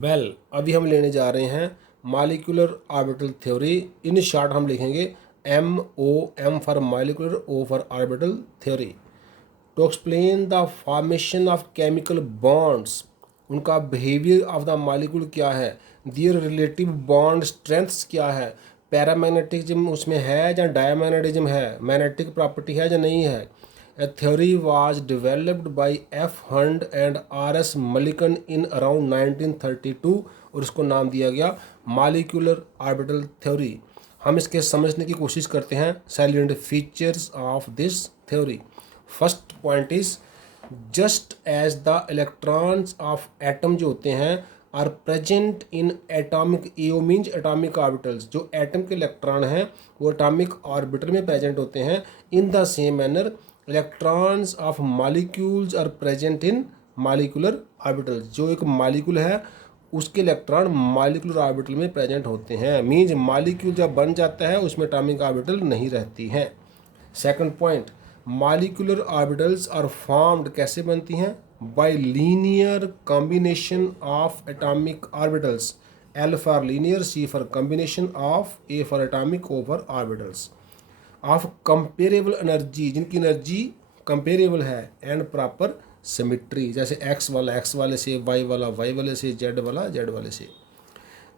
अभी हम लेने जा रहे हैं molecular orbital theory. In short हम लिखेंगे MOM for molecular, O for orbital theory. To explain the formation of chemical bonds, उनका बिहेवियर ऑफ द मॉलिक्यूल क्या है, दियर रिलेटिव बॉन्ड स्ट्रेंथ्स क्या है, पैरामैग्नेटिज्म उसमें है या डायमैग्नेटिज्म है, मैग्नेटिक प्रॉपर्टी है या नहीं है। A theory was developed by F. Hund and R.S. Mulliken in around 1932 और इसको नाम दिया गया मॉलिक्यूलर ऑर्बिटल थ्योरी। हम इसके समझने की कोशिश करते हैं salient features of this theory. First point is just as the electrons of atom जो होते हैं are present in atomic, AO means atomic orbitals, जो एटम के इलेक्ट्रॉन हैं वो एटॉमिक ऑर्बिटल में प्रेजेंट होते हैं। In the same manner electrons of molecules are present in molecular orbital, जो एक मॉलिक्यूल है उसके इलेक्ट्रॉन मॉलिक्यूलर ऑर्बिटल में प्रेजेंट होते हैं। मीन्स मॉलिक्यूल जब बन जाता है उसमें एटॉमिक ऑर्बिटल नहीं रहती हैं। Second point, molecular orbitals are formed, कैसे बनती हैं, by linear combination of atomic orbitals. L for linear, C for combination of, A for atomic, O for orbitals of comparable energy, जिनकी एनर्जी कंपेरेबल है, and proper symmetry, जैसे X वाला X वाले से, Y वाला वाई वाले से, Z वाला जेड वाले से।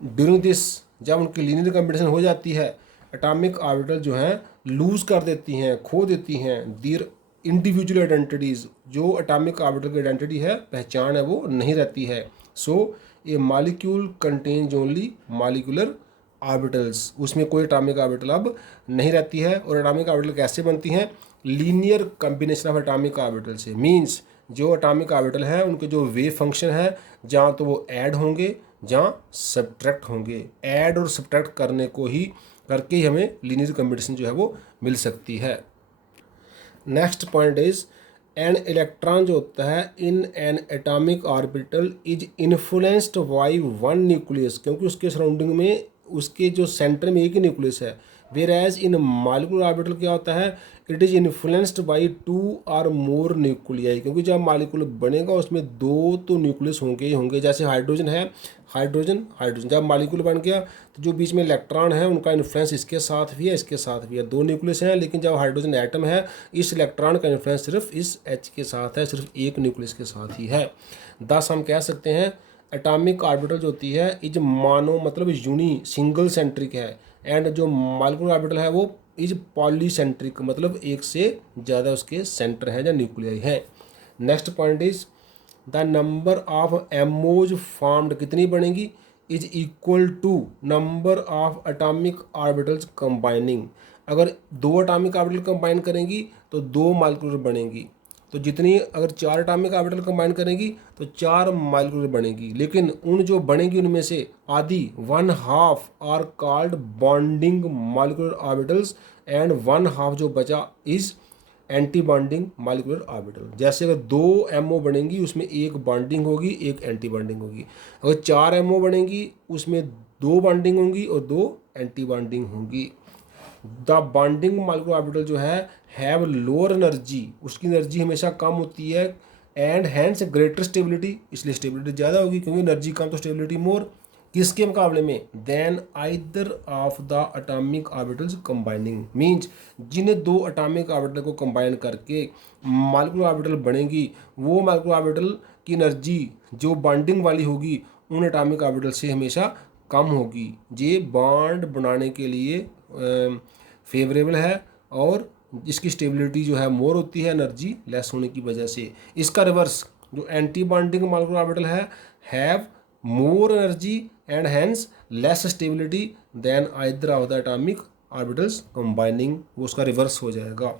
ड्यूरिंग दिस, जब उनकी लीनियर कॉम्बिनेशन हो जाती है, एटॉमिक ऑर्बिटल जो हैं लूज कर देती हैं, खो देती हैं दीर इंडिविजुअल आइडेंटिटीज़, जो एटॉमिक ऑर्बिटल की आइडेंटिटी है, पहचान है, वो नहीं रहती है। So a molecule contains only molecular orbitals, उसमें कोई एटॉमिक ऑर्बिटल अब नहीं रहती है। और एटॉमिक ऑर्बिटल कैसे बनती हैं, linear combination of atomic orbital से। मींस जो एटॉमिक ऑर्बिटल है उनके जो वेव फंक्शन है, जहाँ तो वो ऐड होंगे जहाँ सब्ट्रैक्ट होंगे, ऐड और सब्ट्रैक्ट करके ही हमें लीनियर कॉम्बिनेशन जो है वो मिल सकती है। Next point is an electron जो होता है in an atomic orbital is influenced by one nucleus, क्योंकि उसके सराउंडिंग में उसके जो सेंटर में एक ही न्यूक्लियस है। Whereas in molecular orbital क्या होता है, it is influenced by two और मोर न्यूक्लियाई, क्योंकि जब मॉलिक्यूल बनेगा उसमें दो तो न्यूक्लियस होंगे ही होंगे। जैसे हाइड्रोजन है, हाइड्रोजन हाइड्रोजन जब मॉलिक्यूल बन गया तो जो बीच में इलेक्ट्रॉन है उनका इन्फ्लुएंस इसके साथ भी है, इसके साथ भी है, दो न्यूक्लियस हैं। लेकिन जब हाइड्रोजन एटम है, इस इलेक्ट्रॉन का इन्फ्लुएंस सिर्फ इस H के साथ है, सिर्फ एक न्यूक्लियस के साथ ही है। दस हम कह सकते हैं एटॉमिक ऑर्बिटल जो होती है इज मानो मतलब यूनी सिंगल सेंट्रिक है, एंड जो मॉलिक्यूलर ऑर्बिटल है वो इज पॉलीसेंट्रिक, मतलब एक से ज़्यादा उसके सेंटर है या न्यूक्लियाई है। Next point is the number of MOs formed, कितनी बनेगी, is equal to number of atomic orbitals combining. अगर दो एटॉमिक ऑर्बिटल कंबाइन करेंगी तो दो मॉलिक्यूलर बनेगी, तो जितनी अगर चार एटॉमिक ऑर्बिटल कंबाइन करेंगी तो चार मॉलिक्यूलर बनेगी। लेकिन उन जो बनेगी उनमें से आधी, one half are called bonding molecular orbitals, and one half जो बचा is anti bonding molecular orbital. जैसे अगर दो MO बनेंगी उसमें एक बॉन्डिंग होगी, एक एंटी बॉन्डिंग होगी। अगर चार MO बनेंगी उसमें दो बॉन्डिंग होंगी और दो एंटी बॉन्डिंग होंगी। द बॉन्डिंग मॉलिक्यूलर ऑर्बिटल जो है हैव लोअर एनर्जी, उसकी एनर्जी हमेशा कम होती है, एंड हैंस ग्रेटर स्टेबिलिटी, इसलिए स्टेबिलिटी ज़्यादा होगी, क्योंकि एनर्जी कम तो स्टेबिलिटी मोर, किसके मुकाबले में, than either of the atomic orbitals combining. Means जिन्हें दो एटॉमिक ऑर्बिटल को कंबाइन करके मॉलिक्यूलर ऑर्बिटल बनेगी, वो मॉलिक्यूलर ऑर्बिटल की एनर्जी जो बॉन्डिंग वाली होगी उन एटॉमिक ऑर्बिटल से हमेशा कम होगी। ये बॉन्ड बनाने के लिए फेवरेबल है, और इसकी स्टेबिलिटी जो है मोर होती है एनर्जी लेस होने की वजह से। इसका रिवर्स जो एंटी बॉन्डिंग मॉलिक्यूलर ऑर्बिटल है have more energy and hence less stability than either of the atomic orbitals combining, वो उसका रिवर्स हो जाएगा।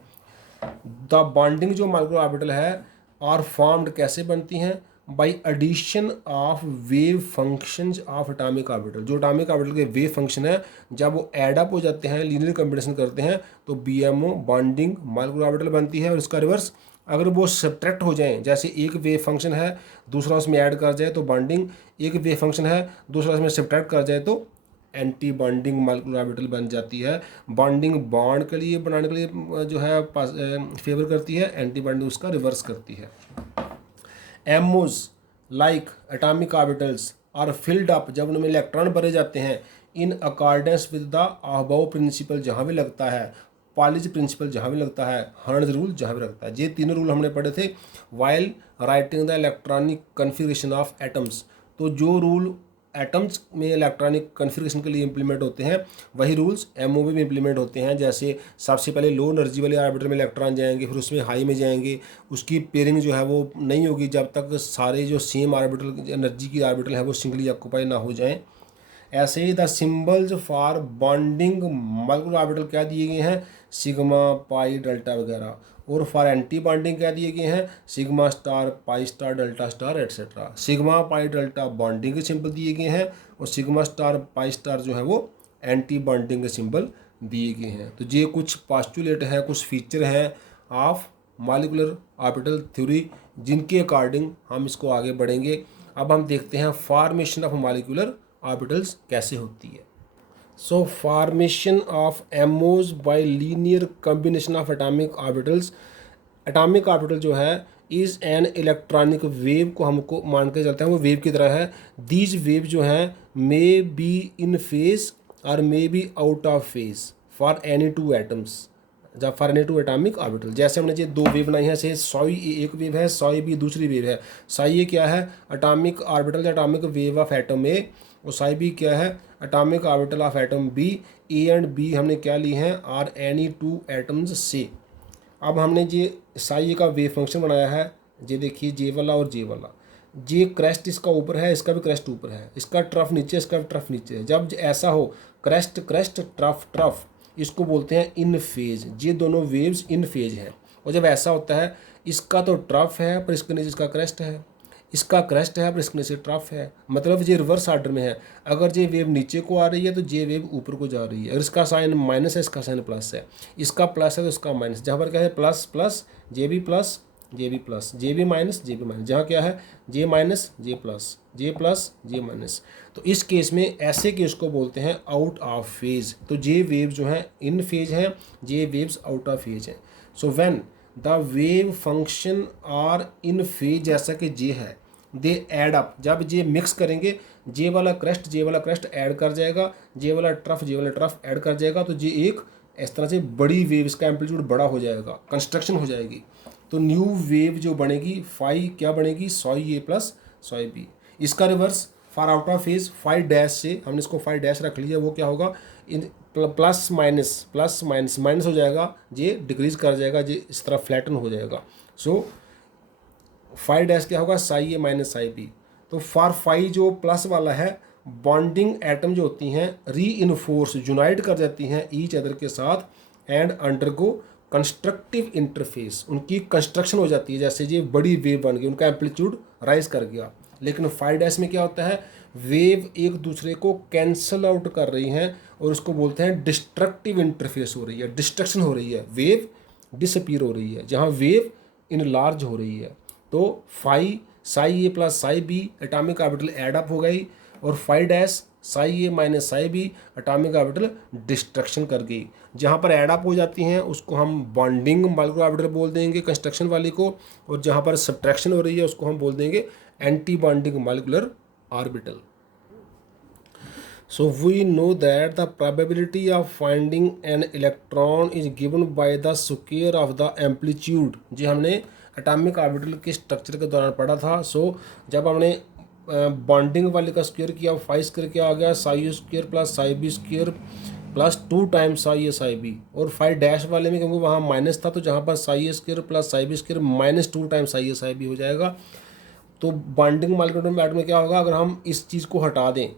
द बॉन्डिंग जो मॉलिक्यूलर ऑर्बिटल है आर फॉर्म्ड, कैसे बनती हैं, by addition of wave functions of atomic orbital. जो एटॉमिक ऑर्बिटल के वेव फंक्शन है जब वो एड अप हो जाते हैं, लीनियर कॉम्बिनेशन करते हैं, तो BMO बॉन्डिंग मॉलिक्यूलर ऑर्बिटल बनती है। और इसका रिवर्स अगर वो सब्ट्रैक्ट हो जाएं, जैसे एक वेव फंक्शन है दूसरा उसमें ऐड कर जाए तो बॉन्डिंग, एक वेव फंक्शन है दूसरा उसमें सब्ट्रैक्ट कर जाए तो एंटी बॉन्डिंग मॉलिक्यूलर ऑर्बिटल बन जाती है। बॉन्डिंग बॉन्ड के लिए बनाने के लिए जो है फेवर करती है, एंटी बॉन्डिंग उसका रिवर्स करती है। MOs like atomic orbitals are filled up, जब उनमें इलेक्ट्रॉन भरे जाते हैं, in accordance with the above principle जहाँ भी लगता है, पालिज प्रिंसिपल जहाँ भी लगता है, हर्ट्ज रूल जहाँ भी लगता है। ये तीनों रूल हमने पढ़े थे while writing the electronic configuration of atoms. तो जो रूल एटम्स में इलेक्ट्रॉनिक कन्फिगरेशन के लिए इंप्लीमेंट होते हैं वही रूल्स एमओवी में इंप्लीमेंट होते हैं। जैसे सबसे पहले लो एनर्जी वाले ऑर्बिटर में इलेक्ट्रॉन जाएंगे, फिर उसमें हाई में जाएंगे, उसकी पेयरिंग जो है वो नहीं होगी जब तक सारे जो सेम ऑर्बिटल एनर्जी की ऑर्बिटल है वो सिंगली ऑक्यूपाई ना हो जाएं। ऐसे ही the symbols for bonding molecular orbital क्या दिए गए हैं, सिग्मा, पाई, डेल्टा वगैरह। और फॉर एंटी बॉन्डिंग क्या दिए गए हैं, sigma star, pi star, delta star et cetera. Sigma, pi, delta bonding के सिंबल दिए गए हैं और सिग्मा स्टार, पाई स्टार जो है वो एंटी बॉन्डिंग के सिंबल दिए गए हैं। तो ये कुछ पास्टुलेट हैं, कुछ फीचर हैं ऑफ मॉलिक्यूलर ऑर्बिटल थ्योरी जिनके अकॉर्डिंग हम इसको आगे बढ़ेंगे। अब हम देखते हैं फॉर्मेशन ऑफ मॉलिक्यूलर ऑर्बिटल्स कैसे होती है। सो formation of MOs bye linear combination of atomic orbitals. Atomic orbital जो है इज एन इलेक्ट्रॉनिक वेव को हमको मान के चलते हैं वो वेव की तरह है। दीज वेव जो हैं मे बी इन फेज और may be out of phase for any two atoms, जब for any two atomic orbital. जैसे हमने ये दो वेव बनाई है, से सॉई एक वेव है, सॉई बी दूसरी वेव है। साई ये क्या है, एटॉमिक ऑर्बिटल या atomic wave of atom A, और साई बी क्या है, atomic orbital of atom B. A and B हमने क्या ली हैं, आर एनी टू एटम्स से। अब हमने ये साई का वेव फंक्शन बनाया है, ये देखिए जे वाला और जे वाला। जे क्रेस्ट इसका ऊपर है, इसका भी क्रेस्ट ऊपर है, इसका ट्रफ नीचे, इसका भी ट्रफ नीचे है। जब ऐसा हो क्रेस्ट क्रेस्ट ट्रफ ट्रफ, इसको बोलते हैं इन फेज। ये दोनों वेव्स इन फेज हैं। और जब ऐसा होता है इसका तो ट्रफ है पर इसके नीचे इसका क्रेस्ट है, इसका क्रेस्ट है पर इसके नीचे ट्रफ है, मतलब ये रिवर्स ऑर्डर में है। अगर ये वेव नीचे को आ रही है तो ये वेव ऊपर को जा रही है। अगर इसका साइन माइनस है, इसका साइन प्लस है, इसका प्लस है तो इसका माइनस। जहाँ पर क्या है प्लस प्लस, जे भी प्लस, जे भी प्लस, जे भी माइनस, जे भी माइनस। जहाँ क्या है जे माइनस, जे प्लस, जे प्लस, जे माइनस। तो इस केस में ऐसे केस को बोलते हैं आउट ऑफ फेज। तो जे वेव जो है इन फेज हैं, जे वेव्स आउट ऑफ फेज हैं। So when the wave function are in phase, जैसा कि जे है, दे एड अप, जब जे मिक्स करेंगे, जे वाला क्रेस्ट ऐड कर जाएगा, जे वाला ट्रफ ऐड कर जाएगा, तो जे एक इस तरह से बड़ी वेव, इसका एम्पलीट्यूड बड़ा हो जाएगा, कंस्ट्रक्शन हो जाएगी। तो न्यू वेव जो बनेगी फाई क्या बनेगी, psi A plus psi B. इसका reverse for out of phase phi dash से, हमने इसको फाई डैश रख लिया, वो क्या होगा, इन प्लस माइनस माइनस हो जाएगा, ये डिक्रीज कर जाएगा, ये इस तरह फ्लैटन हो जाएगा। सो फाई डैश क्या होगा, Sai A minus psi B. तो फॉर फाई जो प्लस वाला है, बॉन्डिंग एटम जो होती हैं री इनफोर्स यूनाइट कर जाती हैं ईच अदर के साथ एंड अंडरगो कंस्ट्रक्टिव इंटरफेस, उनकी कंस्ट्रक्शन हो जाती है। जैसे ये बड़ी वेव बन गई, उनका एम्पलीट्यूड राइज कर गया। लेकिन फाई डैश में क्या होता है, वेव एक दूसरे को कैंसल आउट कर रही हैं और उसको बोलते हैं डिस्ट्रक्टिव इंटरफेस हो रही है, डिस्ट्रक्शन हो रही है, वेव डिसअपीयर हो रही है, जहाँ वेव इनलार्ज हो रही है। तो phi psi A plus psi B atomic orbital add up हो गई, और phi dash psi A minus psi B atomic orbital destruction कर गई। जहाँ पर एड अप हो जाती हैं उसको हम बॉन्डिंग मॉलिक्यूलर ऑर्बिटल बोल देंगे कंस्ट्रक्शन वाली को, और जहाँ पर सब्ट्रैक्शन हो रही है उसको हम बोल देंगे anti bonding molecular orbital. So we know that the probability of finding an electron is given by the square of the amplitude। जी हमने एटॉमिक ऑर्बिटल के स्ट्रक्चर के दौरान पढ़ा था। जब हमने बॉन्डिंग वाले का स्क्वायर किया, फाई स्क्वायर क्या आ गया, psi square plus psi B square plus 2 times psi A psi B. और फाई डैश वाले में क्योंकि वहाँ माइनस था तो जहाँ पर psi A square plus psi B square minus 2 times psi A psi B हो जाएगा। तो बॉन्डिंग मॉलिक्यूलर में क्या होगा, अगर हम इस चीज़ को हटा दें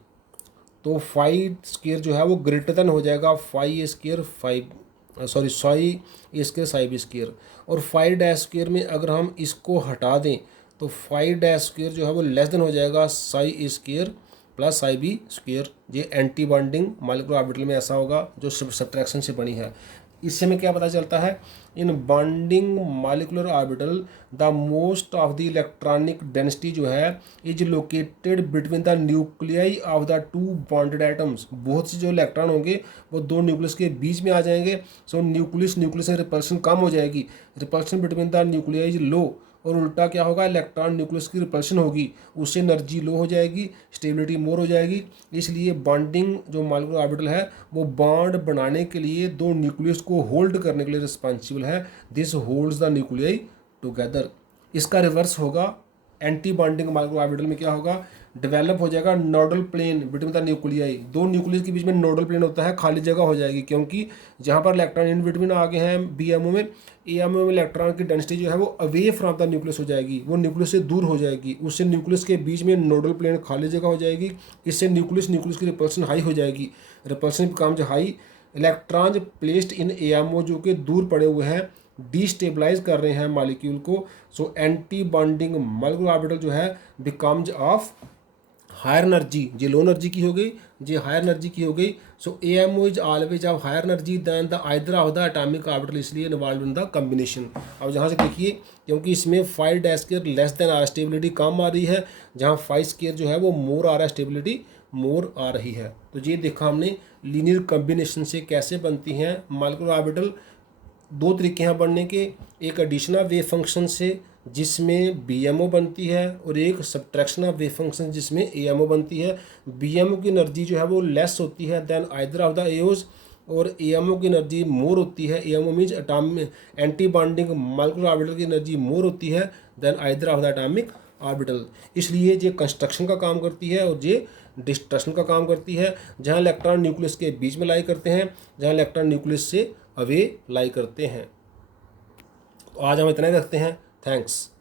तो फाई स्क्वायर जो है वो ग्रेटर देन हो जाएगा फाई ए स्क्वायर सॉई ए स्क्वायर साई बी स्क्वायर। और फाई डैश स्क्वायर में अगर हम इसको हटा दें तो फाई डैश स्क्वायर जो है वो लेस देन हो जाएगा psi A square plus psi B square. ये एंटी बॉन्डिंग मॉलिक्यूलर ऑर्बिटल में ऐसा होगा जो सब्ट्रैक्शन से बनी है। इससे हमें क्या पता चलता है, in bonding molecular orbital the most of the electronic density जो है is located between the nuclei of the two bonded atoms. बहुत से जो इलेक्ट्रॉन होंगे वो दो न्यूक्लियस के बीच में आ जाएंगे। सो न्यूक्लियस से रिपल्शन कम हो जाएगी, repulsion between the nuclei is low, और उल्टा क्या होगा, इलेक्ट्रॉन न्यूक्लियस की रिपल्शन होगी, उससे एनर्जी लो हो जाएगी, स्टेबिलिटी मोर हो जाएगी। इसलिए बॉन्डिंग जो मॉलिक्यूलर ऑर्बिटल है वो बॉन्ड बनाने के लिए दो न्यूक्लियस को होल्ड करने के लिए रिस्पॉन्सिबल है। This holds the nuclei together. इसका रिवर्स होगा, एंटी बॉन्डिंग मॉलिक्यूलर ऑर्बिटल में क्या होगा, डेवलप हो जाएगा nodal plane between the nuclei. दो न्यूक्लियस के बीच में नोडल प्लेन होता है, खाली जगह हो जाएगी, क्योंकि जहाँ पर इलेक्ट्रॉन इन बिटवीन आ गए हैं बीएमओ में, एएमओ में इलेक्ट्रॉन की डेंसिटी जो है वो अवे फ्रॉम द न्यूक्लियस हो जाएगी, वो न्यूक्लियस से दूर हो जाएगी, उससे न्यूक्लियस के बीच में नोडल प्लेन खाली जगह हो जाएगी। इससे न्यूक्लियस की रिपल्सन हाई हो जाएगी, repulsion becomes high. Electrons placed in AMO जो कि दूर पड़े हुए हैं, डिस्टेबलाइज कर रहे हैं मॉलिक्यूल को। So anti bonding molecular orbital जो है बिकम्स ऑफ हायर एनर्जी, ये लो एनर्जी की हो गई, ये हायर एनर्जी की हो गई। So AMO is always of higher energy than the either of the atomic orbital, इसलिए इन्वॉल्व इन द कम्बिनेशन। अब जहाँ से देखिए, क्योंकि इसमें 5 लेस देन आर, स्टेबिलिटी कम आ रही है, जहाँ 5 जो है वो मोर आ रहा है, स्टेबिलिटी मोर आ रही है। तो ये देखा हमने लीनियर कम्बिनेशन से कैसे बनती हैं मॉलिक्यूलर ऑर्बिटल। दो तरीके हैं बनने के, एक एडिशन ऑफ वेव फंक्शन से जिसमें बीएमओ बनती है, और एक सब्ट्रैक्शन ऑफ वेव फंक्शन जिसमें एएमओ बनती है। बीएमओ की एनर्जी जो है वो लेस होती है than either of the AOs, और एएमओ की एनर्जी मोर होती है। AMO means atomic anti bonding molecular orbital की एनर्जी मोर होती है than either of the atomic orbital. इसलिए ये कंस्ट्रक्शन का काम करती है और ये डिस्ट्रक्शन का काम करती है। जहाँ इलेक्ट्रॉन न्यूक्लियस के बीच में लाई करते हैं, जहाँ इलेक्ट्रॉन न्यूक्लियस से अवे लाई करते हैं। तो आज हम इतना ही रखते हैं। थैंक्स।